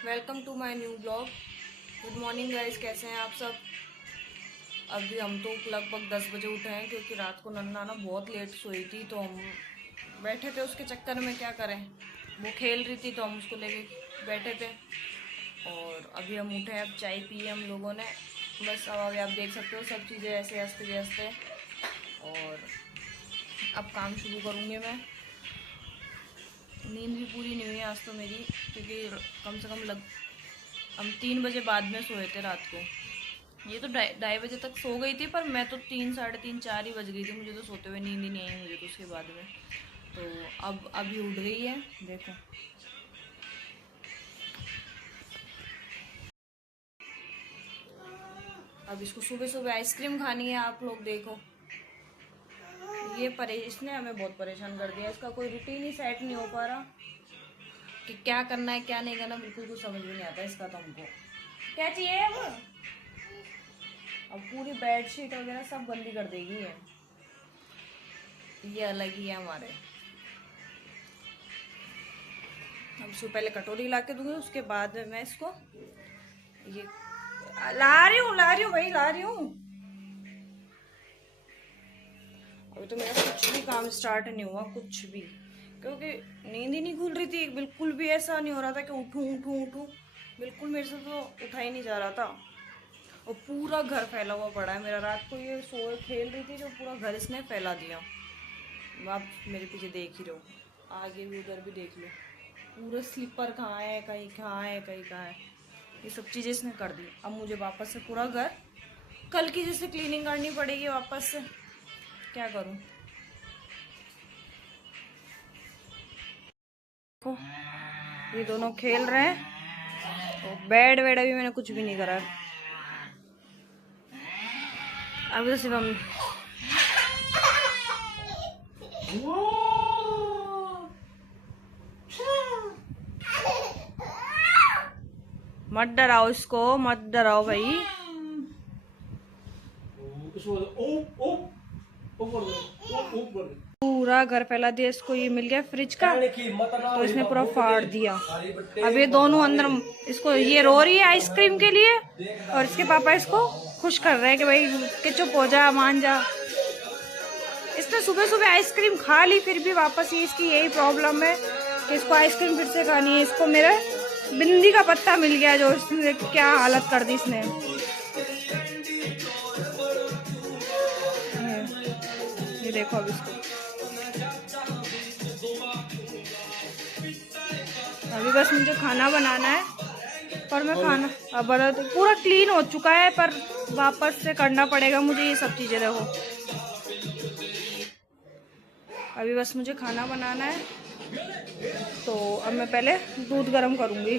Welcome to my new blog. Good morning guys, कैसे हैं आप सब। अभी हम तो लगभग 10 बजे उठे हैं क्योंकि रात को नन्ना ना बहुत लेट सोई थी, तो हम बैठे थे उसके चक्कर में। क्या करें, वो खेल रही थी तो हम उसको लेके बैठे थे। और अभी हम उठे हैं, अब चाय पी हम लोगों ने। बस अब अभी आप देख सकते हो सब चीज़ें ऐसे अस्त व्यस्त है। और अब काम शुरू करूँगी मैं। नींद भी पूरी नहीं हुई आज तो मेरी, क्योंकि कम से कम हम 3 बजे बाद में सोए थे रात को। ये तो 2:30 बजे तक सो गई थी, पर मैं तो 3, साढ़े 3, 4 ही बज गई थी मुझे तो सोते हुए। नींद ही नहीं आई मुझे तो उसके बाद में। तो अब अभी उठ गई है, देखो। अब इसको सुबह सुबह आइसक्रीम खानी है, आप लोग देखो। इसने हमें बहुत परेशान कर दिया। इसका कोई रूटीन ही सेट नहीं हो पा रहा कि क्या करना है क्या नहीं करना, बिल्कुल कुछ समझ में नहीं आता इसका। तो हमको क्या चाहिए अब पूरी बेडशीट वगैरह सब गंदी कर देगी ये अलग ही है हमारे। अब इसको पहले कटोरी ला के दूंगी, उसके बाद मैं इसको ये ला रही हूँ भाई, ला रही हूँ। अभी तो मेरा कुछ भी काम स्टार्ट नहीं हुआ, कुछ भी, क्योंकि नींद ही नहीं खुल रही थी। बिल्कुल भी ऐसा नहीं हो रहा था कि उठूं उठूं उठूं, बिल्कुल मेरे से तो उठा ही नहीं जा रहा था। और पूरा घर फैला हुआ पड़ा है मेरा। रात को ये सो खेल रही थी जो पूरा घर इसने फैला दिया। आप मेरे पीछे देख ही रहो, आगे भी उधर भी देख लो। पूरे स्लीपर कहाँ है, कहीं कहाँ है, कहीं कहाँ है, ये सब चीज़ें इसने कर दी। अब मुझे वापस से पूरा घर कल की जैसे क्लीनिंग करनी पड़ेगी वापस से। क्या करूँ। ये दोनों खेल रहे हैं और बेड वेड अभी मैंने कुछ भी नहीं करा। अभी तो सिर्फ हम मत डराओ इसको, मत डराओ भाई। पूरा घर फैला दिया इसको। ये मिल गया फ्रिज का तो इसने पूरा फाड़ दिया। अब ये दोनों अंदर, इसको ये रो रही है आइसक्रीम के लिए और इसके पापा इसको खुश कर रहे हैं कि भाई कि चुप हो जा, मान जा। इसने सुबह सुबह आइसक्रीम खा ली, फिर भी वापस ये इसकी यही प्रॉब्लम है कि इसको आइसक्रीम फिर से खानी है। इसको मेरा बिंदी का पत्ता मिल गया जो इसने क्या हालत कर दी इसने। ये देखो अब इसको। अभी बस मुझे खाना बनाना है, पर मैं खाना अब बना तो पूरा क्लीन हो चुका है, पर वापस से करना पड़ेगा मुझे ये सब चीज़ें। देखो अभी बस मुझे खाना बनाना है, तो अब मैं पहले दूध गर्म करूँगी।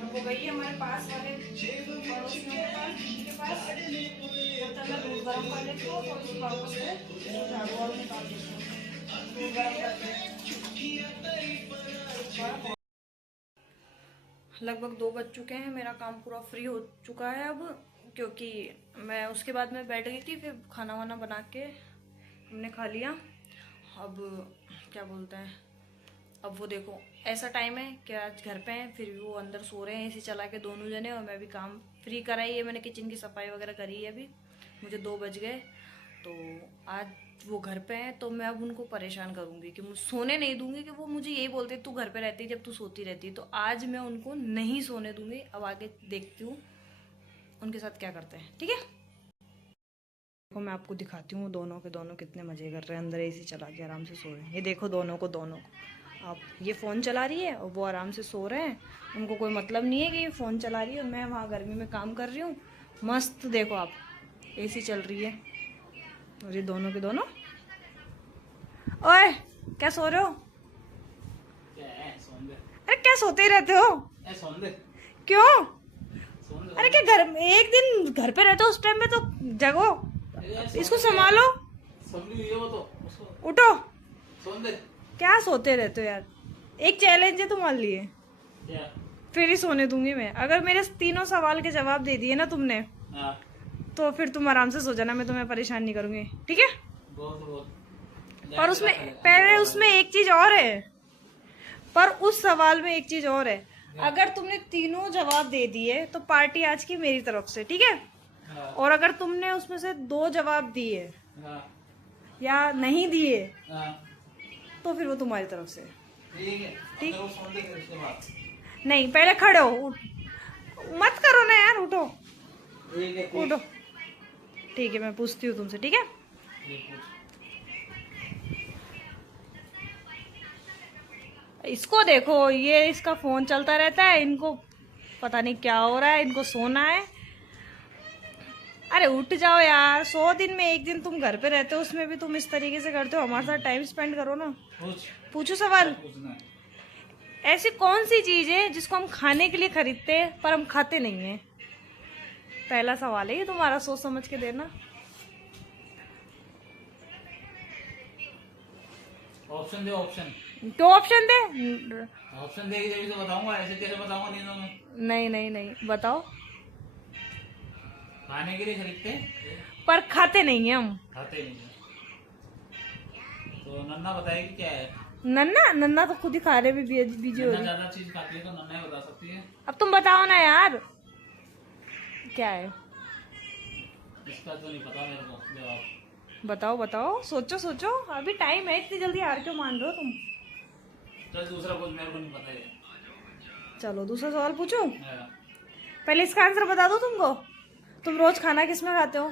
अब वो गई है हमारे पास वाले पड़ोसियों के पास, तब मैं दूध गर्म कर लेती हूँ और उसको वापस से झाड़ू और निकाल देती हूँ। दूध गर्म करके लगभग 2 बज चुके हैं। मेरा काम पूरा फ्री हो चुका है अब, क्योंकि मैं उसके बाद में बैठ गई थी, फिर खाना वाना बना के हमने खा लिया। अब क्या बोलते हैं, अब वो देखो ऐसा टाइम है कि आज घर पे हैं, फिर भी वो अंदर सो रहे हैं एसी चला के दोनों जने। और मैं भी काम फ्री कराई है, मैंने किचन की सफाई वगैरह करी है। अभी मुझे 2 बज गए, तो आज वो घर पे हैं, तो मैं अब उनको परेशान करूँगी कि मुझे सोने नहीं दूंगी। कि वो मुझे यही बोलते तू घर पे रहती जब तू सोती रहती, तो आज मैं उनको नहीं सोने दूंगी। अब आगे देखती हूँ उनके साथ क्या करते हैं, ठीक है। देखो मैं आपको दिखाती हूँ दोनों के दोनों कितने मजे कर रहे हैं, अंदर एसी चला के आराम से सो रहे हैं। ये देखो दोनों को आप, ये फ़ोन चला रही है और वो आराम से सो रहे हैं। उनको कोई मतलब नहीं है कि ये फ़ोन चला रही है, मैं वहाँ गर्मी में काम कर रही हूँ मस्त। देखो आप, एसी चल रही है और ये दोनों के दोनों। ओए क्या सो रहे हो? अरे क्या सोते ही रहते हो? क्यों? अरे क्या घर में एक दिन घर पे रहते हो, उस टाइम में तो जगो, इसको संभालो, उठो। क्या सोते रहते हो यार। एक चैलेंज है तुम्हारे लिए, फिर ही सोने दूंगी मैं। अगर मेरे तीनों सवाल के जवाब दे दिए ना तुमने, तो फिर तुम आराम से सो जाना, मैं तुम्हें परेशान नहीं करूंगी, ठीक है। पर उसमें पहले उसमें एक चीज और है, पर उस सवाल में एक चीज और है। अगर तुमने तीनों जवाब दे दिए तो पार्टी आज की मेरी तरफ से, ठीक है? और अगर तुमने उसमें से 2 जवाब दिए या नहीं दिए तो फिर वो तुम्हारी तरफ से, ठीक? नहीं, पहले खड़े हो, मत करो ना यार, उठो उठो। ठीक है, मैं पूछती हूँ तुमसे, ठीक है? इसको देखो, ये इसका फोन चलता रहता है, इनको पता नहीं क्या हो रहा है, इनको सोना है। अरे उठ जाओ यार, 100 दिन में 1 दिन तुम घर पे रहते हो, उसमें भी तुम इस तरीके से करते हो। हमारे साथ टाइम स्पेंड करो ना। पूछो सवाल। ऐसी कौन सी चीज है जिसको हम खाने के लिए खरीदते हैं पर हम खाते नहीं है? पहला सवाल है ये तुम्हारा, सोच समझ के देना। ऑप्शन दे, ऑप्शन तो ऑप्शन दे। ऑप्शन देगी जब तो बताऊंगा, ऐसे कैसे बताऊंगा नींदों में? नहीं नहीं नहीं, बताओ। खाने के लिए खरीदते पर खाते नहीं है हम। खाते नहीं है। तो नन्ना बताएगी क्या है? नन्ना नन्ना तो खुद ही खा रहे, भी बिजी हो नन्ना रही। ज्यादा चीज खाती है तो नन्ना ही बता सकती है। अब तुम बताओ ना यार, क्या है? इसका तो नहीं पता मेरे को जवाब। बताओ बताओ, सोचो सोचो, अभी टाइम है, इतनी जल्दी हार क्यों मान रहे हो तुम? चल दूसरा कुछ मेरे को नहीं पता है। चलो दूसरा सवाल पूछो। मेरा पहले इसका आंसर बता दो तुमको। तुम रोज खाना किस में खाते हो?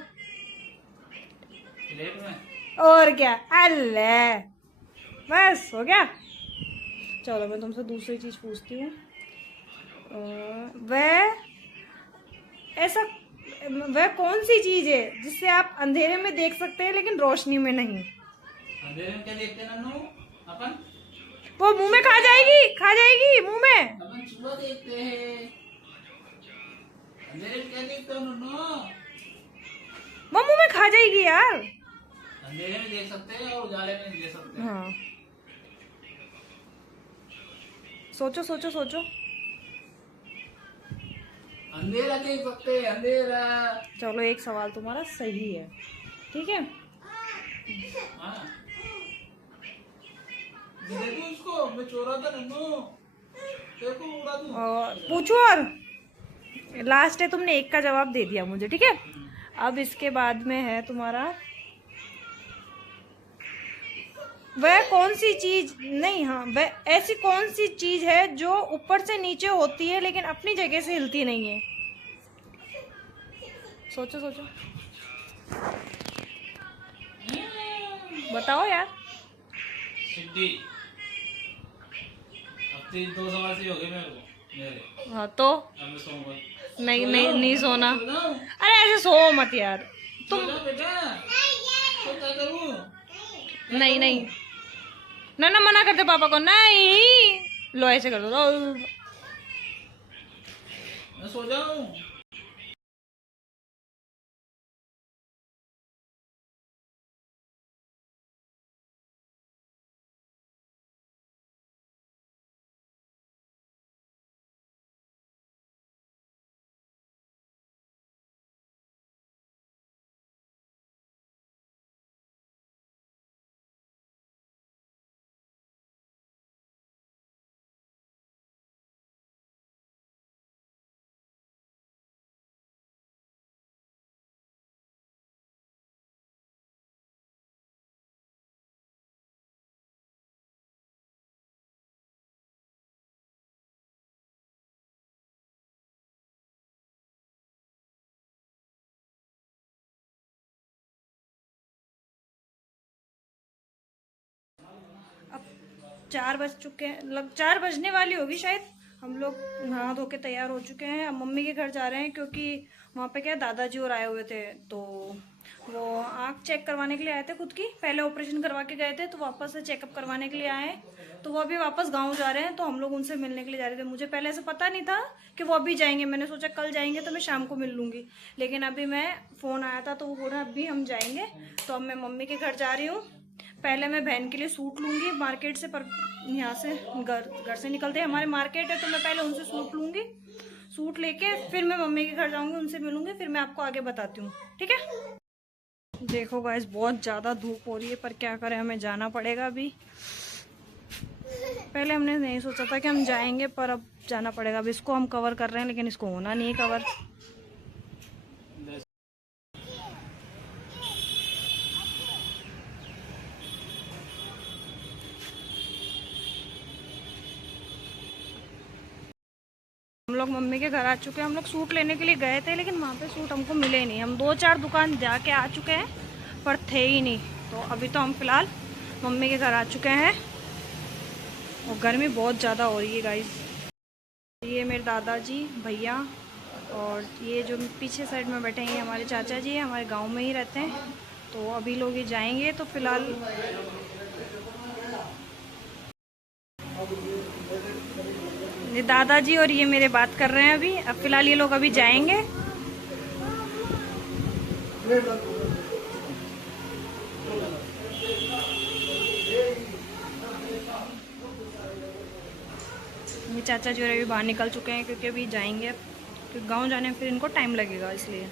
प्लेट में। और क्या? अल्ले, बस हो गया। चलो मैं तुमसे दूसरी चीज पूछती हूँ। वह कौन सी चीज है जिससे आप अंधेरे में देख सकते हैं लेकिन रोशनी में नहीं? अंधेरे में क्या देखते हैं नन्नू? अपन वो मुंह में खा जाएगी मुंह में। अपन चूहा देखते हैं। अंधेरे में क्या देखते हो नन्नू? वो मुंह में खा जाएगी यार। अंधेरे में देख सकते हैं और उजाले में नहीं देख सकते। हाँ, सोचो सोचो सोचो। अंधेरा देख सकते हैं, अंधेरा। चलो एक सवाल तुम्हारा सही है, ठीक है? हाँ। देखो इसको, मैं चोरा था नन्नू, देखो उड़ा दूं। और पूछो, और लास्ट है, तुमने एक का जवाब दे दिया मुझे, ठीक है? अब इसके बाद में है तुम्हारा, वह कौन सी चीज नहीं, हाँ, वह ऐसी कौन सी चीज है जो ऊपर से नीचे होती है लेकिन अपनी जगह से हिलती नहीं है? सोचो सोचो, बताओ यार। सिद्धि। अब 2 सवाल से हो गए मेरे। हाँ तो अब मैं सोऊंगा। नहीं नहीं नहीं सोना। अरे ऐसे सो मत यार तुम। बेटा तो क्या करूं? नहीं नहीं, ना मना करते पापा को, नहीं। लो ऐसे कर दो। मैं सो जाऊं। अब 4 बज चुके हैं, लग 4 बजने वाली होगी शायद। हम लोग नहा धो के तैयार हो चुके हैं, अब मम्मी के घर जा रहे हैं क्योंकि वहाँ पे क्या दादाजी और आए हुए थे, तो वो आँख चेक करवाने के लिए आए थे खुद की। पहले ऑपरेशन करवा के गए थे तो वापस से चेकअप करवाने के लिए आए हैं, तो वो अभी वापस गाँव जा रहे हैं, तो हम लोग उनसे मिलने के लिए जा रहे थे। मुझे पहले ऐसे पता नहीं था कि वो अभी जाएंगे, मैंने सोचा कल जाएंगे तो मैं शाम को मिल लूँगी, लेकिन अभी मैं फ़ोन आया था तो वो बोल रहे अभी हम जाएंगे। तो अब मैं मम्मी के घर जा रही हूँ। पहले मैं बहन के लिए सूट लूँगी मार्केट से, पर यहाँ से घर से निकलते हैं हमारे मार्केट है, तो मैं पहले उनसे सूट लूँगी। सूट लेके फिर मैं मम्मी के घर जाऊँगी, उनसे मिलूँगी, फिर मैं आपको आगे बताती हूँ, ठीक है? देखो गाइस बहुत ज़्यादा धूप हो रही है, पर क्या करें, हमें जाना पड़ेगा अभी। पहले हमने नहीं सोचा था कि हम जाएंगे, पर अब जाना पड़ेगा। अब इसको हम कवर कर रहे हैं, लेकिन इसको होना नहीं है कवर। हम लोग मम्मी के घर आ चुके हैं। हम लोग सूट लेने के लिए गए थे, लेकिन वहाँ पे सूट हमको मिले नहीं। हम 2-4 दुकान जाके आ चुके हैं, पर थे ही नहीं। तो अभी तो हम फिलहाल मम्मी के घर आ चुके हैं, और गर्मी बहुत ज़्यादा हो रही है गाइस। ये मेरे दादाजी, भैया, और ये जो पीछे साइड में बैठे हैं हमारे चाचा जी हैं, हमारे गांव में ही रहते हैं। तो अभी लोग ये जाएंगे, तो फिलहाल ये दादाजी और ये मेरे बात कर रहे हैं अभी। अब फिलहाल ये लोग अभी जाएंगे। ये चाचा जो है अभी बाहर निकल चुके हैं, क्योंकि अभी जाएंगे, क्योंकि गांव जाने में फिर इनको टाइम लगेगा, इसलिए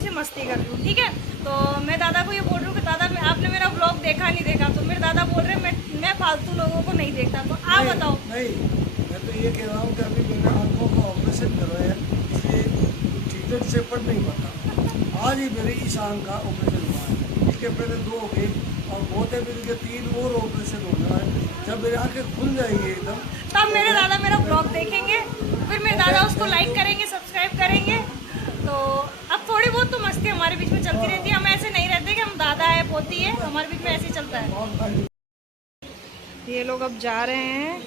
मस्ती कर रही हूँ। ठीक है, तो मैं दादा को ये बोल रही हूँ कि दादा आपने मेरा ब्लॉग देखा नहीं देखा। तो मेरे दादा बोल रहे हैं मैं फालतू लोगों को नहीं देखता। तो आप बताओ। नहीं, मैं तो ये कह रहा हूँ कि अभी मैंने आंखों का ऑपरेशन करवाया, इसलिए ठीक से पढ़ नहीं पाता। आज ही मेरी इस आंख का ऑपरेशन हुआ है। इसके पहले 2 हो गए, और बहुत मिल के 3 और ऑपरेशन होना है। जब मेरी आंखें खुल जाएंगी एकदम, तब मेरे दादा मेरा ब्लॉग देखेंगे, फिर मेरे दादा उसको लाइक करेंगे, सब्सक्राइब करेंगे। तो अब थोड़ी बहुत तो मस्ती हमारे बीच में चलती रहती है। हम ऐसे नहीं रहते कि हम दादा है पोती है, हमारे बीच में ऐसे ही चलता है। ये लोग अब जा रहे हैं।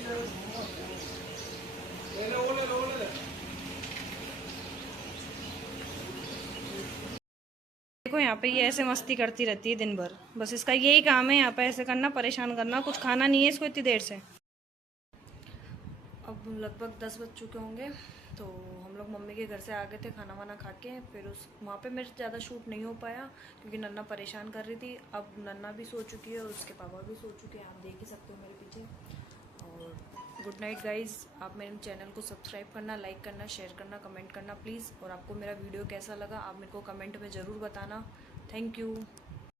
देखो यहाँ पे ये ऐसे मस्ती करती रहती है दिन भर। बस इसका यही काम है, यहाँ पे ऐसे करना, परेशान करना। कुछ खाना नहीं है इसको इतनी देर से। अब लगभग 10 बज चुके होंगे। तो हम लोग मम्मी के घर से आ गए थे खाना वाना खा के। फिर उस वहाँ पे मेरे ज़्यादा शूट नहीं हो पाया, क्योंकि नन्ना परेशान कर रही थी। अब नन्ना भी सो चुकी है और उसके पापा भी सो चुके हैं, आप देख ही सकते हो मेरे पीछे। और गुड नाइट गाइज़। आप मेरे चैनल को सब्सक्राइब करना, लाइक करना, शेयर करना, कमेंट करना प्लीज़। और आपको मेरा वीडियो कैसा लगा आप मेरे को कमेंट में ज़रूर बताना। Thank you.